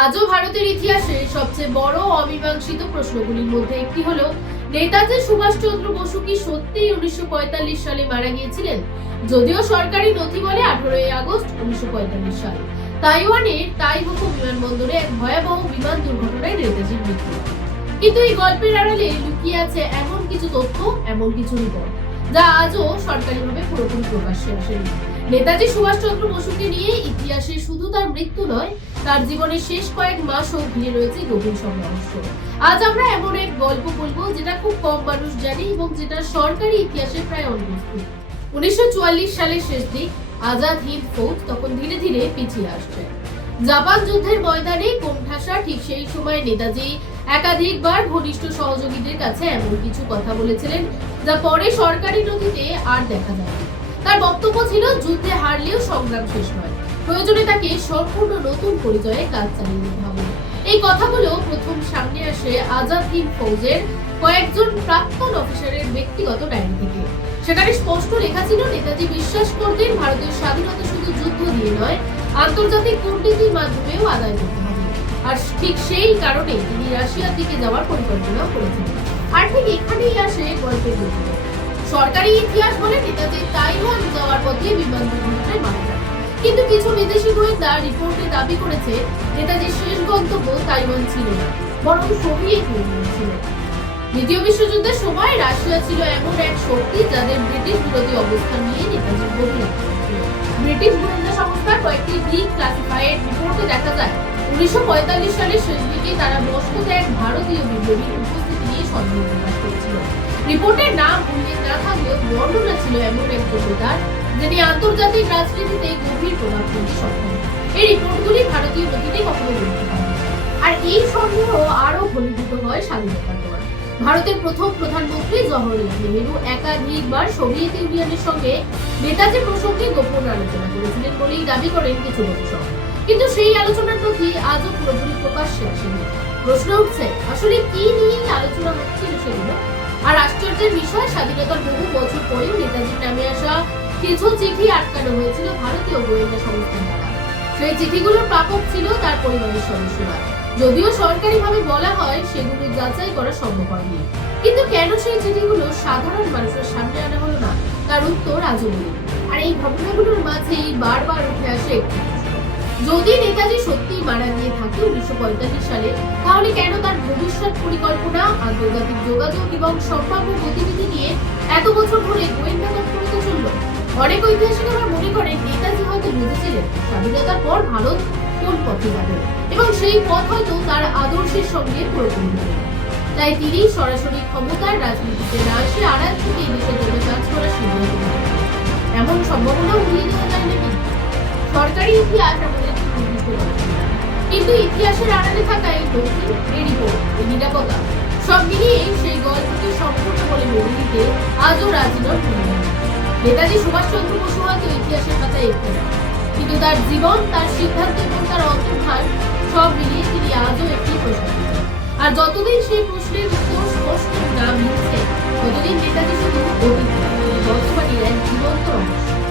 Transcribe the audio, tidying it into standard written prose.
আজও ভারতের ইতিহাসে সবচেয়ে বড় অমীমাংসিত প্রশ্নগুলির মধ্যে একটি হলো, নেতাজি সুভাষচন্দ্র বসু কি সত্যিই 1945 সালে মারা গিয়েছিলেন? যদিও সরকারি নথি বলে 18 আগস্ট 1945 সাল তাইওয়ানের তাইহুকু বিমানবন্দরে এক ভয়াবহ বিমান দুর্ঘটনায় নেতাজির মৃত্যু। কিন্তু এই গল্পের আড়ালে লুকিয়ে আছে এমন কিছু তথ্য, এমন কিছু রিপোর্ট যা আজও সরকারিভাবে পুরোপুরি প্রকাশ্যে আসেনি। নেতাজি সুভাষচন্দ্র বসুকে নিয়ে ইতিহাসে শুধু তার মৃত্যু নয়, তার জীবনের শেষ কয়েক মাসও ঘিরে রয়েছে গভীর সব রহস্য। আজ আমরা এমন এক গল্প বলবো যেটা খুব কম মানুষ জানে এবং যেটা সরকারি ইতিহাসে প্রায় অনুপস্থিত। 1944 সালের শেষ দিক, আজাদ হিন্দ ফৌজ তখন ধীরে ধীরে পিছিয়ে আসছে। জাপান যুদ্ধের ময়দানে কোণঠাসা ঠিক সেই সময় নেতাজি একাধিকবার ঘনিষ্ঠ সহযোগীদের কাছে এমন কিছু কথা বলেছিলেন যা পরে সরকারি নথিতে আর দেখা যায় না। তার বক্তব্য ছিল, যুদ্ধে হারলেও সংগ্রাম শেষ নয়, প্রয়োজনে তাকে সম্পূর্ণ নতুন পরিচয়ে কাজ চালিয়ে যেতে হবে। এই কথাগুলো প্রথম সামনে আসে আজাদ হিন্দ ফৌজের কয়েকজন প্রাক্তন অফিসারের ব্যক্তিগত ডায়েরি থেকে। সেখানে স্পষ্ট লেখা ছিল, নেতাজি বিশ্বাস করতেন ভারতের স্বাধীনতা শুধু যুদ্ধ দিয়ে নয়, আন্তর্জাতিক কূটনীতির মাধ্যমেও আদায় করতে হবে। আর ঠিক সেই কারণে তিনি রাশিয়ার দিকে যাওয়ার পরিকল্পনা করেছিলেন। আর ঠিক এখানেই আসে গল্পের গল্প। সরকারি ইতিহাস বলে নেতাজি তাইওয়ান যাওয়ার পথে বিমান দুর্ঘটনায় মারা যান, কিন্তু কিছু বিদেশি গোয়েন্দা রিপোর্টে দাবি করেছে নেতাজির শেষ গন্তব্য তাইওয়ান ছিল না, বরং সোভিয়েত ইউনিয়ন ছিল। দ্বিতীয় বিশ্বযুদ্ধের সময় রাশিয়া ছিল এমন এক শক্তি যাদের ব্রিটিশ বিরোধী অবস্থান নিয়ে নেতাজির গভীর আগ্রহ ছিল। ব্রিটিশ গোয়েন্দা সংস্থার কয়েকটি ডিক্লাসিফাইড রিপোর্টে দেখা যায় 1945 সালের শেষ দিকে তারা মস্কোতে এক ভারতীয় বিপ্লবীর উপস্থিতি নিয়ে সন্দেহ প্রকাশ করেছিল। রিপোর্টের নাম উল্লেখ না থাকলেও বর্ণনা ছিল এমন এক নেতার যিনি আন্তর্জাতিক রাজনীতিতে গভীর প্রভাব ফেলতে সক্ষম। এই রিপোর্টগুলি ভারতীয় নথিতে কখনো বলতে পারে। আর এই সন্দেহ আরো ঘনীভূত হয় স্বাধীনতার পর। ভারতের প্রথম প্রধানমন্ত্রী জওহরলাল নেহেরু একাধিকবার সোভিয়েত ইউনিয়নের সঙ্গে নেতাজি প্রসঙ্গে গোপন আলোচনা করেছিলেন বলেই দাবি করেন কিছু গবেষক। কিন্তু সেই আলোচনার প্রতি আজও পুরোপুরি প্রকাশ্যে আসেনি। প্রশ্ন উঠছে, আসলে কি নিয়ে আলোচনা হচ্ছিল সেগুলো? আর আশ্চর্যের বিষয়, স্বাধীনতার বহু বছর পরেও নেতাজির নামে আসা কিছু চিঠি আটকানো হয়েছিল ভারতীয় গোয়েন্দা সংস্থার দ্বারা। সেই চিঠিগুলোর প্রাপক ছিল তার পরিবারের সদস্যরা। যদিও সরকারিভাবে বলা হয় সেগুলো যাচাই করা সম্ভব হয়নি, কিন্তু কেন সেই চিঠিগুলো সাধারণ মানুষের সামনে আনা হলো না, তার উত্তর আজও নেই। আর এই ঘটনাগুলোর মাঝেই বারবার উঠে আসে একটি প্রশ্ন, যদি নেতাজি সত্যি মারা গিয়ে থাকে 1945 সালে, তাহলে কেন তার ভবিষ্যৎ পরিকল্পনা, আন্তর্জাতিক যোগাযোগ এবং সম্ভাব্য গতিবিধি নিয়ে এত বছর ধরে গোয়েন্দা তৎপরতা চলল? অনেক ঐতিহাসিকরা মনে করেন নেতাজি হয়তো বুঝেছিলেন স্বাধীনতার পর ভারত কোন পথে যাবে এবং সেই পথ হয়তো তার আদর্শের সঙ্গে পুরোপুরি হবে। তাই তিনি সরাসরি ক্ষমতার রাজনীতিতে না এসে আড়াল থেকে এই দেশের জন্য কাজ করার সিদ্ধান্ত নেন। এমন সম্ভাবনা উড়িয়ে দেওয়া যায় নাকি? সরকারি ইতিহাস আমাদের নির্দিষ্ট করে, কিন্তু ইতিহাসের আড়ালে থাকা এই নথি, এই রিপোর্ট, এই নিরাপত্তা সব মিলিয়ে সেই গল্পকে সম্পূর্ণ করে মেনে নিতে আজও রাজি নন। নেতাজি সুভাষচন্দ্র বসু হয়তো ইতিহাসের পাতায় একটু, কিন্তু তার জীবন, তার সিদ্ধান্ত এবং তার অন্তর্ধান সব মিলিয়ে তিনি আজও একটি প্রশ্ন। আর যতদিন সেই প্রশ্নের উত্তর স্পষ্ট না মিলছে, ততদিন নেতাজি শুধু অতীত